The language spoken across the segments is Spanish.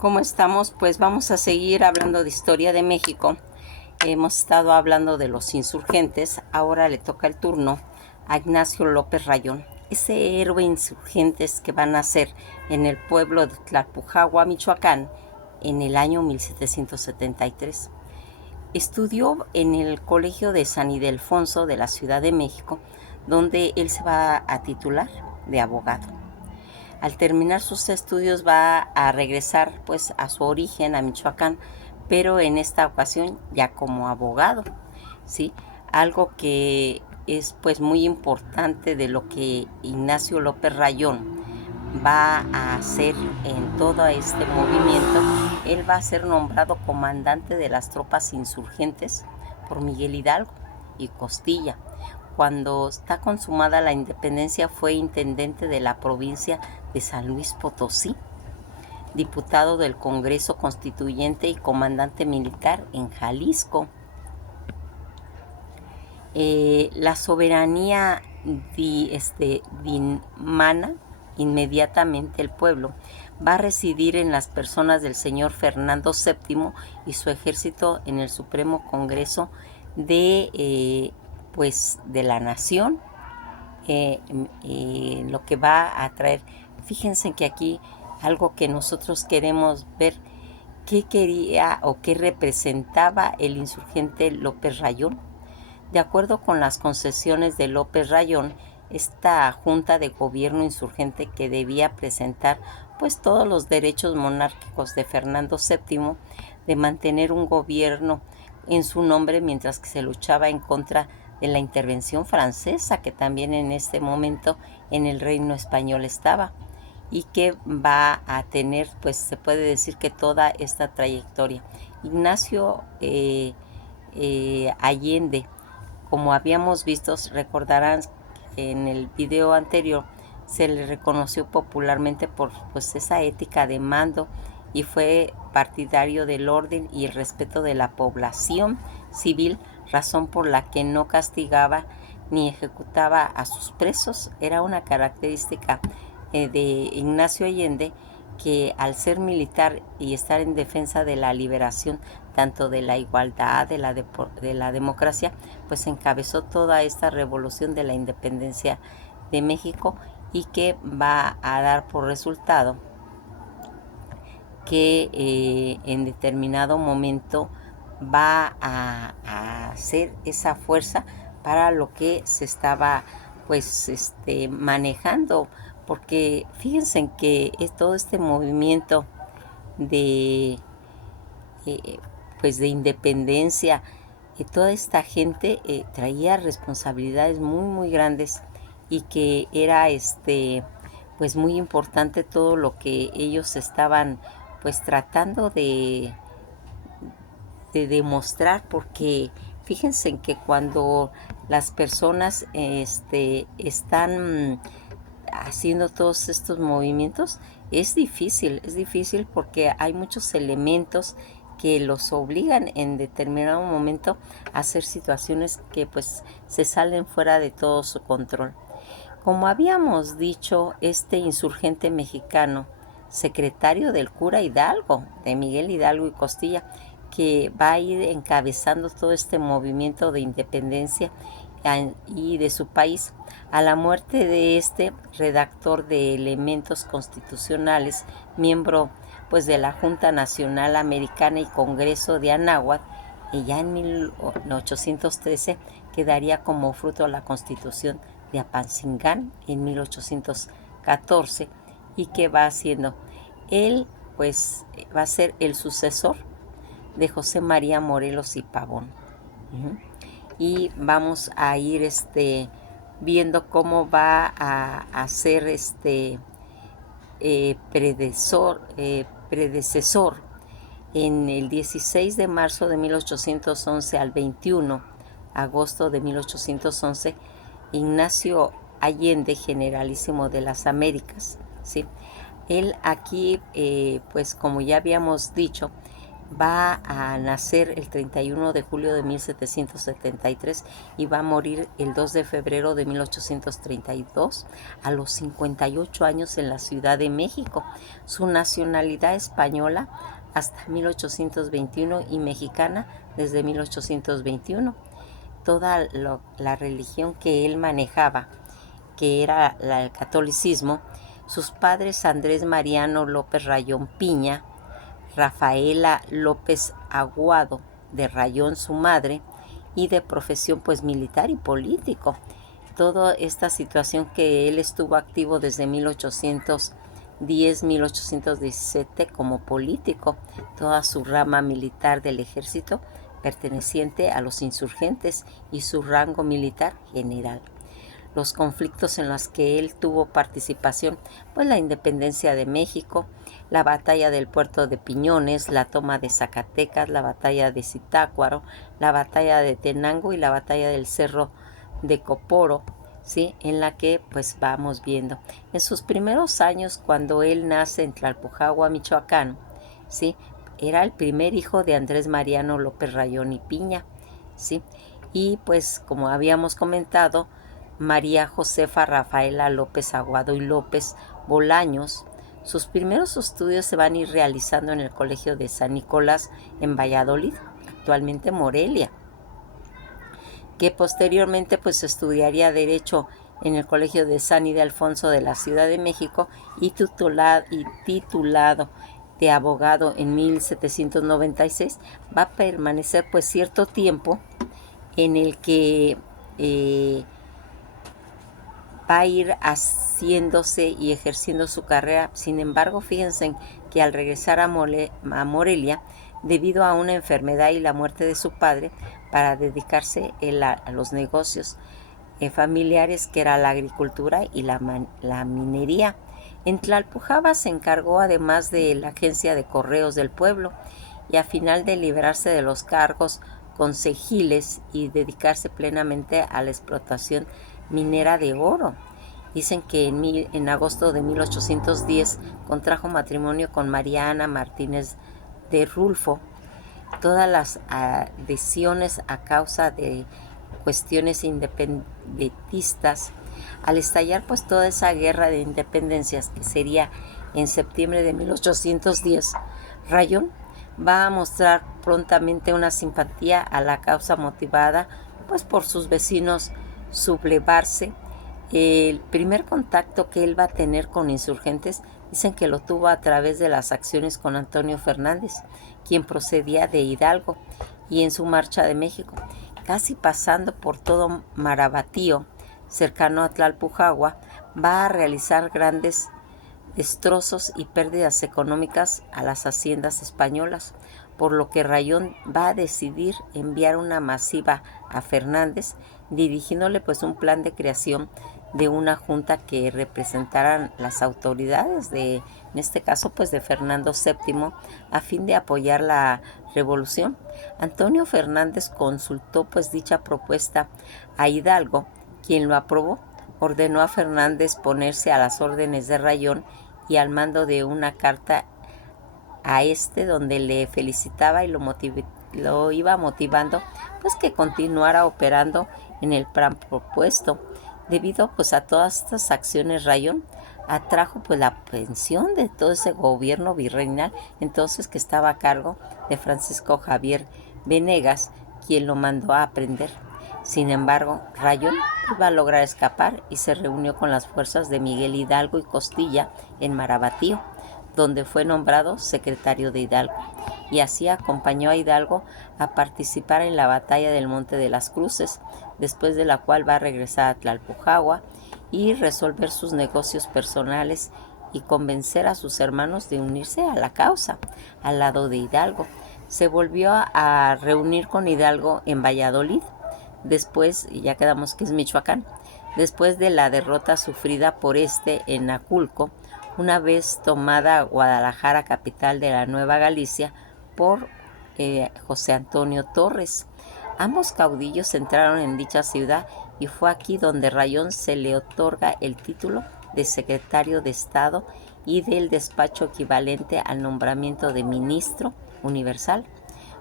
¿Cómo estamos? Pues vamos a seguir hablando de historia de México. Hemos estado hablando de los insurgentes. Ahora le toca el turno a Ignacio López Rayón, ese héroe insurgentes que van a nacer en el pueblo de Tlalpujahua, Michoacán, en el año 1773. Estudió en el Colegio de San Ildefonso de la Ciudad de México, donde él se va a titular de abogado. Al terminar sus estudios va a regresar pues a su origen, a Michoacán, pero en esta ocasión ya como abogado, ¿sí? Algo que es pues muy importante de lo que Ignacio López Rayón va a hacer en todo este movimiento. Él va a ser nombrado comandante de las tropas insurgentes por Miguel Hidalgo y Costilla. Cuando está consumada la independencia fue intendente de la provincia de San Luis Potosí, diputado del Congreso Constituyente y comandante militar en Jalisco. La soberanía dimana inmediatamente el pueblo. Va a residir en las personas del señor Fernando VII y su ejército en el Supremo Congreso de la nación, lo que va a traer. Fíjense que aquí algo que nosotros queremos ver, qué quería o qué representaba el insurgente López Rayón. De acuerdo con las concesiones de López Rayón, esta junta de gobierno insurgente que debía presentar pues todos los derechos monárquicos de Fernando VII de mantener un gobierno en su nombre mientras que se luchaba en contra de la intervención francesa que también en este momento en el reino español estaba y que va a tener, pues se puede decir que toda esta trayectoria. Ignacio Allende, como habíamos visto, recordarán en el video anterior, se le reconoció popularmente por pues esa ética de mando y fue partidario del orden y el respeto de la población civil, razón por la que no castigaba ni ejecutaba a sus presos. Era una característica de Ignacio Allende, que al ser militar y estar en defensa de la liberación, tanto de la igualdad, de la democracia, pues encabezó toda esta revolución de la independencia de México y que va a dar por resultado que en determinado momento va a ser esa fuerza para lo que se estaba manejando, porque fíjense que todo este movimiento de de independencia, toda esta gente traía responsabilidades muy grandes y que era pues muy importante todo lo que ellos estaban pues tratando de demostrar, porque fíjense que cuando las personas están haciendo todos estos movimientos, es difícil porque hay muchos elementos que los obligan en determinado momento a hacer situaciones que pues se salen fuera de todo su control. Como habíamos dicho, este insurgente mexicano, secretario del cura Hidalgo, de Miguel Hidalgo y Costilla, que va a ir encabezando todo este movimiento de independencia y de su país. A la muerte de este redactor de elementos constitucionales, miembro pues de la Junta Nacional Americana y Congreso de Anáhuac, y ya en 1813 quedaría como fruto la Constitución de Apatzingán en 1814, y que va haciendo él, pues va a ser el sucesor de José María Morelos y Pavón. Y vamos a ir viendo cómo va a ser predecesor en el 16 de marzo de 1811 al 21 agosto de 1811, Ignacio Allende, generalísimo de las Américas, ¿sí? Él aquí, pues como ya habíamos dicho, va a nacer el 31 de julio de 1773 y va a morir el 2 de febrero de 1832 a los 58 años en la Ciudad de México. Su nacionalidad española hasta 1821 y mexicana desde 1821. Toda la religión que él manejaba, que era el catolicismo, sus padres Andrés Mariano López Rayón Piña, Rafaela López Aguado de Rayón, su madre, y de profesión pues militar y político. Toda esta situación que él estuvo activo desde 1810-1817 como político, toda su rama militar del ejército perteneciente a los insurgentes y su rango militar general. Los conflictos en los que él tuvo participación, pues la independencia de México, la batalla del puerto de Piñones, la toma de Zacatecas, la batalla de Zitácuaro, la batalla de Tenango y la batalla del Cerro de Coporo, ¿sí? En la que pues vamos viendo. En sus primeros años, cuando él nace en Tlalpujahua, Michoacán, ¿sí? Era el primer hijo de Andrés Mariano López Rayón y Piña, ¿sí? Y pues como habíamos comentado, María Josefa Rafaela López Aguado y López Bolaños. Sus primeros estudios se van a ir realizando en el Colegio de San Nicolás en Valladolid, actualmente Morelia, que posteriormente pues estudiaría Derecho en el Colegio de San Ildefonso de la Ciudad de México y titulado de abogado en 1796. Va a permanecer pues cierto tiempo en el que va a ir haciéndose y ejerciendo su carrera. Sin embargo, fíjense que al regresar a Morelia, debido a una enfermedad y la muerte de su padre, para dedicarse a los negocios familiares, que era la agricultura y la minería. En Tlalpujahua se encargó además de la agencia de correos del pueblo, y a final de liberarse de los cargos concejiles y dedicarse plenamente a la explotación minera de oro. Dicen que en agosto de 1810 contrajo matrimonio con María Ana Martínez de Rulfo. Todas las adhesiones a causa de cuestiones independentistas, al estallar pues toda esa guerra de independencias que sería en septiembre de 1810, Rayón va a mostrar prontamente una simpatía a la causa motivada pues por sus vecinos sublevarse. El primer contacto que él va a tener con insurgentes dicen que lo tuvo a través de las acciones con Antonio Fernández, quien procedía de Hidalgo, y en su marcha de México, casi pasando por todo Marabatío, cercano a Tlalpujahua, va a realizar grandes destrozos y pérdidas económicas a las haciendas españolas, por lo que Rayón va a decidir enviar una masiva a Fernández, dirigiéndole pues un plan de creación de una junta que representaran las autoridades en este caso pues de Fernando VII, a fin de apoyar la revolución. Antonio Fernández consultó pues dicha propuesta a Hidalgo, quien lo aprobó. Ordenó a Fernández ponerse a las órdenes de Rayón y al mando de una carta a donde le felicitaba y lo iba motivando pues que continuara operando en el plan propuesto. Debido pues a todas estas acciones, Rayón atrajo pues la atención de todo ese gobierno virreinal entonces, que estaba a cargo de Francisco Javier Venegas, quien lo mandó a prender. Sin embargo, Rayón iba a lograr escapar y se reunió con las fuerzas de Miguel Hidalgo y Costilla en Marabatío, donde fue nombrado secretario de Hidalgo, y así acompañó a Hidalgo a participar en la batalla del Monte de las Cruces, después de la cual va a regresar a Tlalpujahua y resolver sus negocios personales y convencer a sus hermanos de unirse a la causa al lado de Hidalgo. Se volvió a reunir con Hidalgo en Valladolid, después, ya quedamos que es Michoacán, después de la derrota sufrida por en Aculco, una vez tomada Guadalajara, capital de la Nueva Galicia, por José Antonio Torres. Ambos caudillos entraron en dicha ciudad y fue aquí donde Rayón se le otorga el título de secretario de Estado y del despacho equivalente al nombramiento de ministro universal.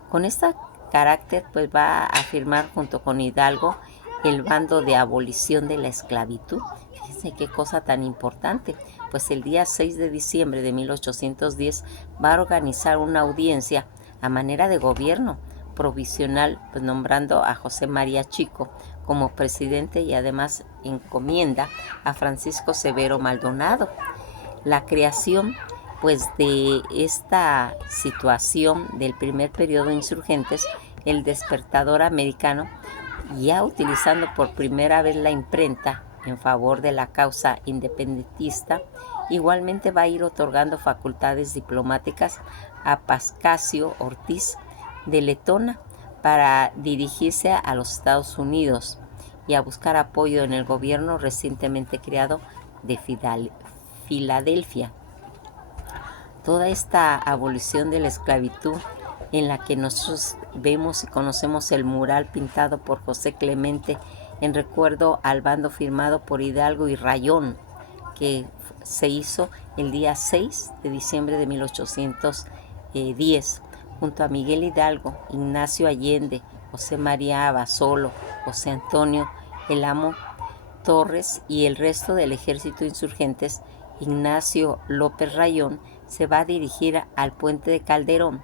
Con este carácter pues va a firmar junto con Hidalgo el bando de abolición de la esclavitud. Fíjense qué cosa tan importante, pues el día 6 de diciembre de 1810 va a organizar una audiencia a manera de gobierno provisional, pues nombrando a José María Chico como presidente y además encomienda a Francisco Severo Maldonado. La creación pues de esta situación del primer periodo de insurgentes, el Despertador americano, ya utilizando por primera vez la imprenta en favor de la causa independentista, igualmente va a ir otorgando facultades diplomáticas a Pascasio Ortiz de Letona para dirigirse a los Estados Unidos y a buscar apoyo en el gobierno recientemente creado de Filadelfia. Toda esta abolición de la esclavitud, en la que nosotros vemos y conocemos el mural pintado por José Clemente en recuerdo al bando firmado por Hidalgo y Rayón, que se hizo el día 6 de diciembre de 1810, junto a Miguel Hidalgo, Ignacio Allende, José María Abasolo, José Antonio El Amo Torres y el resto del ejército insurgentes. Ignacio López Rayón se va a dirigir al puente de Calderón,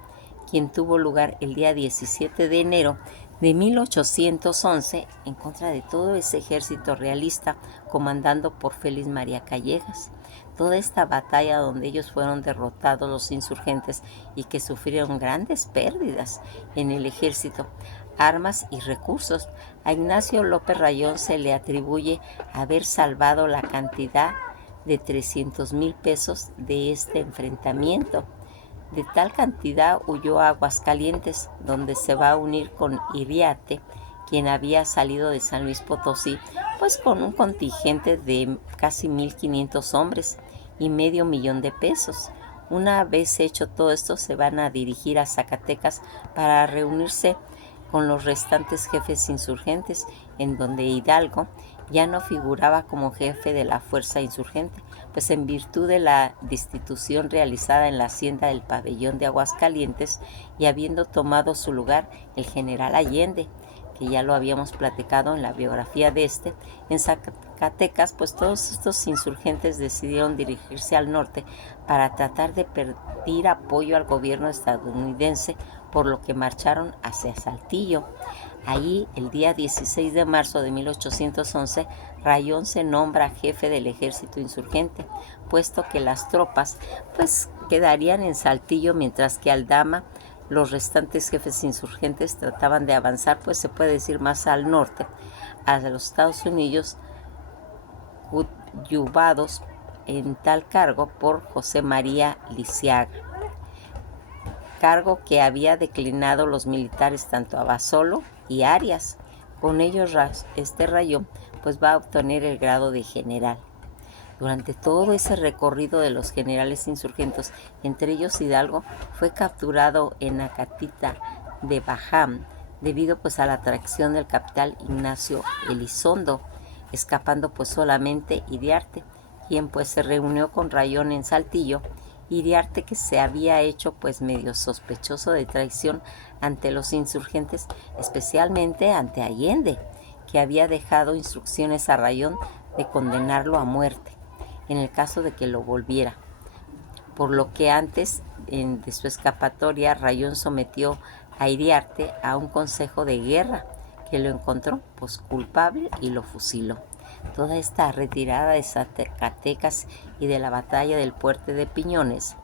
quien tuvo lugar el día 17 de enero de 1811 en contra de todo ese ejército realista comandando por Félix María Callejas. Toda esta batalla donde ellos fueron derrotados los insurgentes y que sufrieron grandes pérdidas en el ejército, armas y recursos. A Ignacio López Rayón se le atribuye haber salvado la cantidad de 300,000 pesos de este enfrentamiento. De tal cantidad huyó a Aguascalientes, donde se va a unir con Iriarte, quien había salido de San Luis Potosí, pues con un contingente de casi 1,500 hombres y medio millón de pesos. Una vez hecho todo esto, se van a dirigir a Zacatecas para reunirse con los restantes jefes insurgentes, en donde Hidalgo ya no figuraba como jefe de la fuerza insurgente, pues en virtud de la destitución realizada en la hacienda del Pabellón de Aguascalientes y habiendo tomado su lugar el general Allende, que ya lo habíamos platicado en la biografía de este. En Zacatecas, pues todos estos insurgentes decidieron dirigirse al norte para tratar de pedir apoyo al gobierno estadounidense, por lo que marcharon hacia Saltillo. Ahí, el día 16 de marzo de 1811, Rayón se nombra jefe del ejército insurgente, puesto que las tropas pues quedarían en Saltillo, mientras que Aldama, los restantes jefes insurgentes, trataban de avanzar, pues se puede decir más al norte, a los Estados Unidos, coadyuvados en tal cargo por José María Lisiaga, cargo que había declinado los militares tanto Abasolo y Arias. Con ellos este Rayón pues va a obtener el grado de general. Durante todo ese recorrido de los generales insurgentes, entre ellos Hidalgo, fue capturado en Acatita de Bajam debido pues a la atracción del capitán Ignacio Elizondo, escapando pues solamente Iriarte, quien pues se reunió con Rayón en Saltillo. Iriarte, que se había hecho pues medio sospechoso de traición ante los insurgentes, especialmente ante Allende, que había dejado instrucciones a Rayón de condenarlo a muerte en el caso de que lo volviera, por lo que antes de su escapatoria Rayón sometió a Iriarte a un consejo de guerra, que lo encontró pues culpable y lo fusiló. Toda esta retirada de Zacatecas y de la batalla del Puente de Piñones,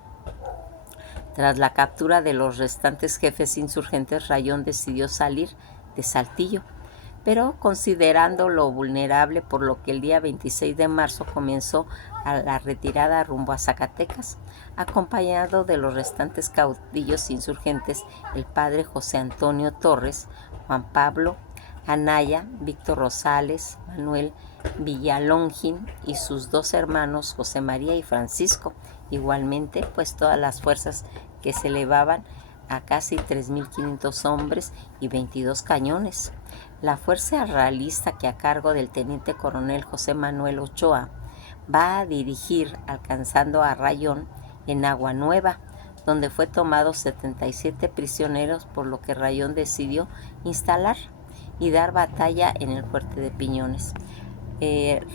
tras la captura de los restantes jefes insurgentes, Rayón decidió salir de Saltillo, pero considerando lo vulnerable, por lo que el día 26 de marzo comenzó a la retirada rumbo a Zacatecas, acompañado de los restantes caudillos insurgentes, el padre José Antonio Torres, Juan Pablo Anaya, Víctor Rosales, Manuel Villalongín y sus dos hermanos José María y Francisco. Igualmente, pues todas las fuerzas que se elevaban a casi 3,500 hombres y 22 cañones. La fuerza realista, que a cargo del teniente coronel José Manuel Ochoa, va a dirigir alcanzando a Rayón en Agua Nueva, donde fue tomado 77 prisioneros, por lo que Rayón decidió instalar y dar batalla en el fuerte de Piñones.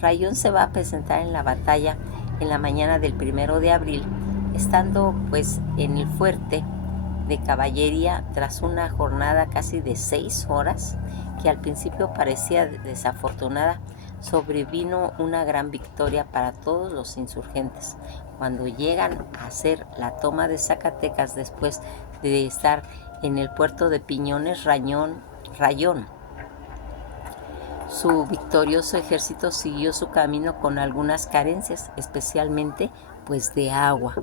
Rayón se va a presentar en la batalla en la mañana del 1 de abril, estando pues en el fuerte de caballería tras una jornada casi de 6 horas, que al principio parecía desafortunada. Sobrevino una gran victoria para todos los insurgentes. Cuando llegan a hacer la toma de Zacatecas después de estar en el puerto de Piñones, Rayón, su victorioso ejército siguió su camino con algunas carencias, especialmente pues de agua,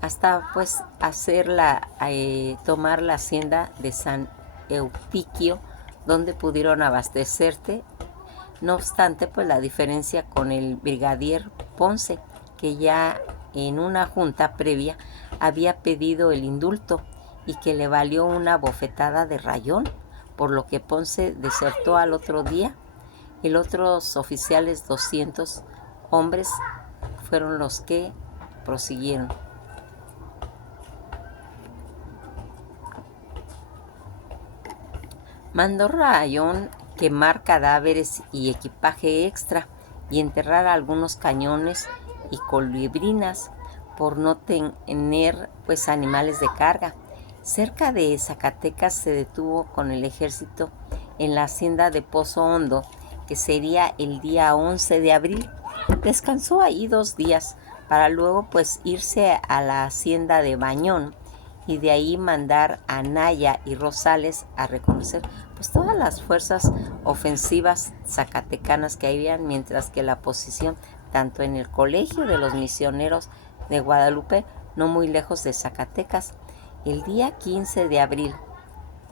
hasta pues tomar la hacienda de San Eutiquio, donde pudieron abastecerse. No obstante, pues la diferencia con el brigadier Ponce, que ya en una junta previa había pedido el indulto y que le valió una bofetada de Rayón, por lo que Ponce desertó al otro día. Y los otros oficiales, 200 hombres, fueron los que prosiguieron. Mandó Rayón quemar cadáveres y equipaje extra y enterrar algunos cañones y colibrinas por no tener pues animales de carga. Cerca de Zacatecas se detuvo con el ejército en la hacienda de Pozo Hondo, que sería el día 11 de abril. Descansó ahí 2 días para luego pues irse a la hacienda de Bañón y de ahí mandar a Naya y Rosales a reconocer pues todas las fuerzas ofensivas zacatecanas que habían, mientras que la posición tanto en el Colegio de los Misioneros de Guadalupe, no muy lejos de Zacatecas. El día 15 de abril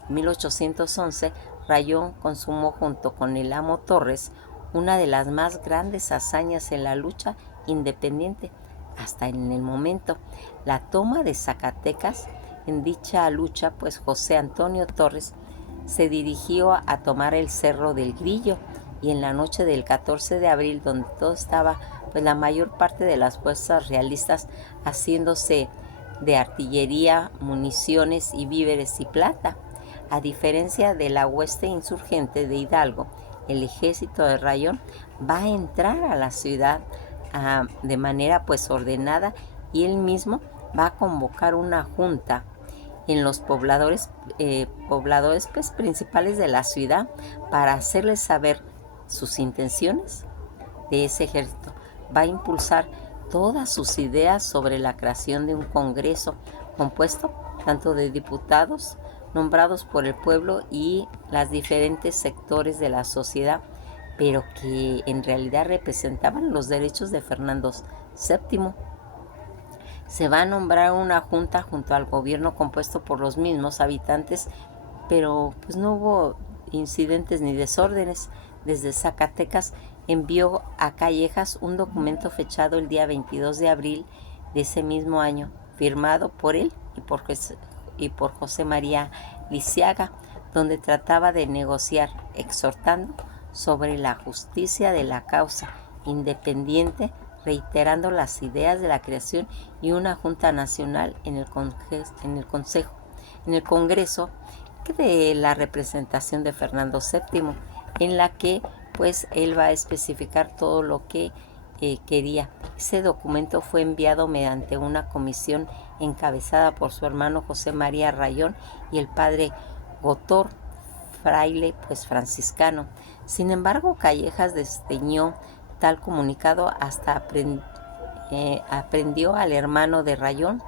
de 1811, Rayón consumó junto con el amo Torres una de las más grandes hazañas en la lucha independiente hasta en el momento, la toma de Zacatecas. En dicha lucha, pues José Antonio Torres se dirigió a tomar el Cerro del Grillo, y en la noche del 14 de abril, donde todo estaba, pues la mayor parte de las fuerzas realistas haciéndose de artillería, municiones y víveres y plata. A diferencia de la hueste insurgente de Hidalgo, el ejército de Rayón va a entrar a la ciudad de manera pues ordenada, y él mismo va a convocar una junta en los pobladores pues, principales de la ciudad para hacerles saber sus intenciones de ese ejército. Va a impulsar todas sus ideas sobre la creación de un congreso compuesto tanto de diputados nombrados por el pueblo y los diferentes sectores de la sociedad, pero que en realidad representaban los derechos de Fernando VII. Se va a nombrar una junta junto al gobierno compuesto por los mismos habitantes, pero pues no hubo incidentes ni desórdenes. Desde Zacatecas envió a Callejas un documento fechado el día 22 de abril de ese mismo año, firmado por él y por José María Lisiaga, donde trataba de negociar, exhortando sobre la justicia de la causa independiente, reiterando las ideas de la creación y una Junta Nacional en el Congreso de la representación de Fernando VII, en la que pues él va a especificar todo lo que quería. Ese documento fue enviado mediante una comisión encabezada por su hermano José María Rayón y el padre Gotor, fraile pues franciscano. Sin embargo, Callejas desdeñó tal comunicado hasta aprendió al hermano de Rayón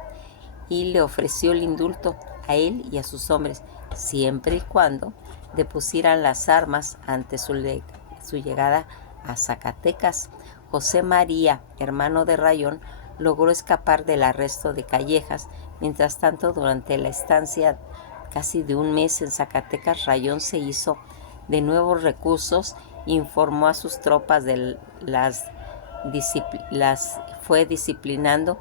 y le ofreció el indulto a él y a sus hombres, siempre y cuando depusieran las armas ante su llegada a Zacatecas. José María, hermano de Rayón, logró escapar del arresto de Callejas. Mientras tanto, durante la estancia casi de un mes en Zacatecas, Rayón se hizo de nuevos recursos, informó a sus tropas las fue disciplinando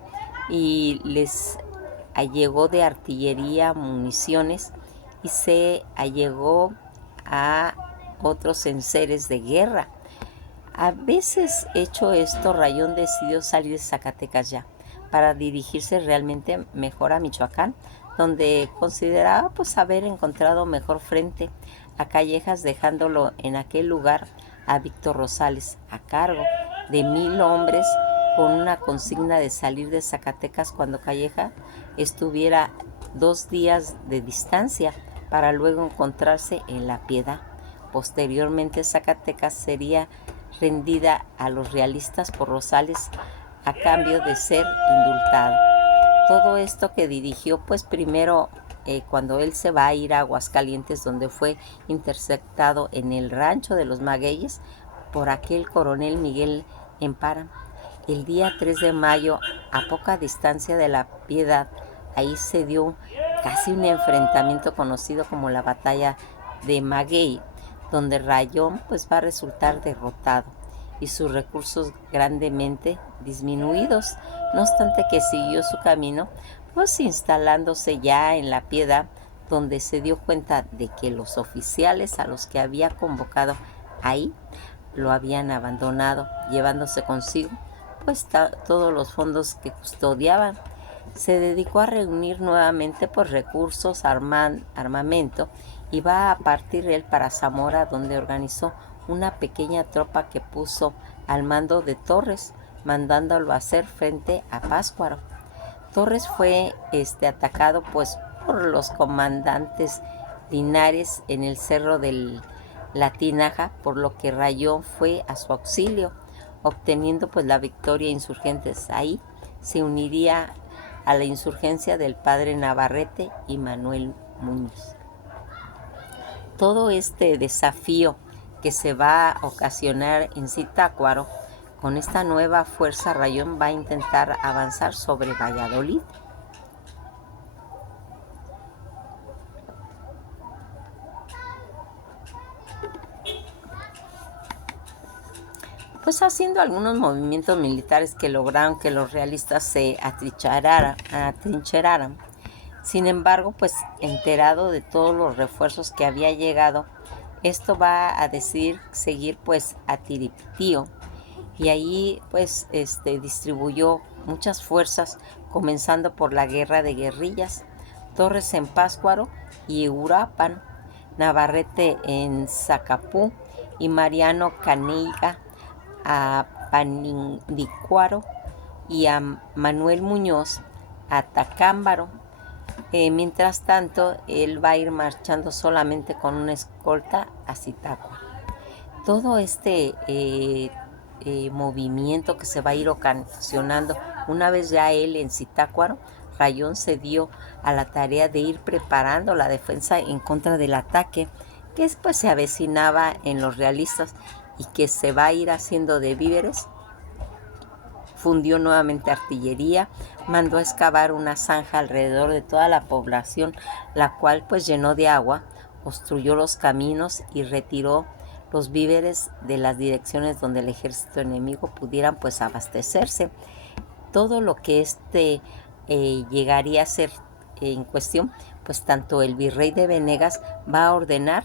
y les allegó de artillería, municiones, y se allegó a otros enseres de guerra. A veces hecho esto, Rayón decidió salir de Zacatecas ya, para dirigirse realmente mejor a Michoacán, donde consideraba pues haber encontrado mejor frente a Callejas, dejándolo en aquel lugar a Víctor Rosales a cargo de 1000 hombres, con una consigna de salir de Zacatecas cuando Calleja estuviera 2 días de distancia, para luego encontrarse en La Piedad. Posteriormente Zacatecas sería rendida a los realistas por Rosales a cambio de ser indultado. Todo esto que dirigió pues primero cuando él se va a ir a Aguascalientes, donde fue interceptado en el rancho de los Magueyes por aquel coronel Miguel Empara. El día 3 de mayo, a poca distancia de La Piedad, ahí se dio casi un enfrentamiento conocido como la batalla de Maguey, donde Rayón pues va a resultar derrotado y sus recursos grandemente disminuidos. No obstante que siguió su camino, pues instalándose ya en La Piedad, donde se dio cuenta de que los oficiales a los que había convocado ahí lo habían abandonado, llevándose consigo pues todos los fondos que custodiaban. Se dedicó a reunir nuevamente pues recursos, armamento, y va a partir él para Zamora, donde organizó una pequeña tropa que puso al mando de Torres, mandándolo a hacer frente a Pátzcuaro. Torres fue atacado pues por los comandantes Linares en el cerro del La Tinaja, por lo que Rayón fue a su auxilio, obteniendo pues la victoria. Insurgentes ahí se uniría a la insurgencia del padre Navarrete y Manuel Muñoz. Todo este desafío que se va a ocasionar en Zitácuaro, con esta nueva fuerza, Rayón va a intentar avanzar sobre Valladolid. Pues haciendo algunos movimientos militares que lograron que los realistas se atrincheraran. Sin embargo, pues enterado de todos los refuerzos que había llegado, esto va a decidir seguir pues a Tiripitío, y ahí pues distribuyó muchas fuerzas, comenzando por la guerra de guerrillas. Torres en Pátzcuaro y Uruapan, Navarrete en Zacapú y Mariano Canilla a Panindicuaro, y a Manuel Muñoz a Tacámbaro. Mientras tanto, él va a ir marchando solamente con una escolta a Zitácuaro. Todo movimiento que se va a ir ocasionando una vez ya él en Zitácuaro, Rayón se dio a la tarea de ir preparando la defensa en contra del ataque que después se avecinaba en los realistas y que se va a ir haciendo de víveres. Fundió nuevamente artillería, mandó a excavar una zanja alrededor de toda la población, la cual pues llenó de agua, obstruyó los caminos y retiró los víveres de las direcciones donde el ejército enemigo pudieran pues abastecerse. Todo lo que llegaría a ser en cuestión, pues tanto el virrey de Venegas va a ordenar